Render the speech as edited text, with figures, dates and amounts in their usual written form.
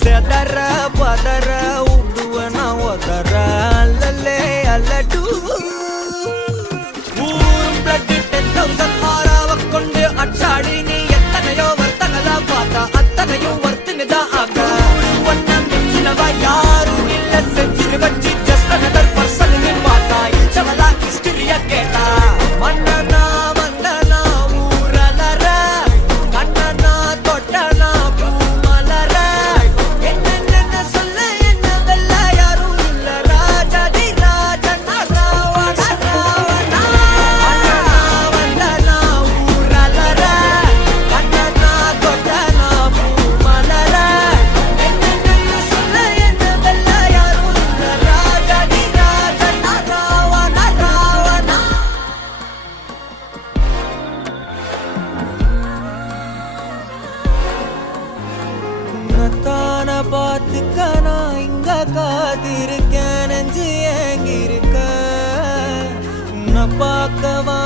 செதற பதற உடுவன ஒதற அல்லலே அல்லடு ஊரும் பிளட் 10,000 ஆறாவ கொண்டு அச்சாடி நீ எத்தனையோ வர்த்தங்களா பார்த்தா அத்தனையும் வர்த்தினுதான் ஆக ஒன்ன மிஞ்சினவா யாரும் இல்ல செஞ்சிரு வச்சு ஜஸ்ட் அனதர் பர்சன் பார்த்தா இச்சவளா ஹிஸ்டரிய கேட்டா மன்னனா வந்தனா ஊரலற கண்ணனா தொட்டனா பூமலற என்ன சொல்ல என்ன வெல்ல யாரும் இல்ல ராஜாதி ராஜனா ராவண ராவணா மன்னனா வந்தனா ஊரலற கண்ணனா தொட்டனா பூமலற என்ன சொல்ல என்ன வெல்ல யாரும் இல்ல ராஜாதி ராஜனா ராவண ராவணா உன்னத்தான பார்த்துக்க நான் இங்க காத்திருக்கேன் நெஞ்சு ஏங்கிருக்க உன்னை பார்க்கவா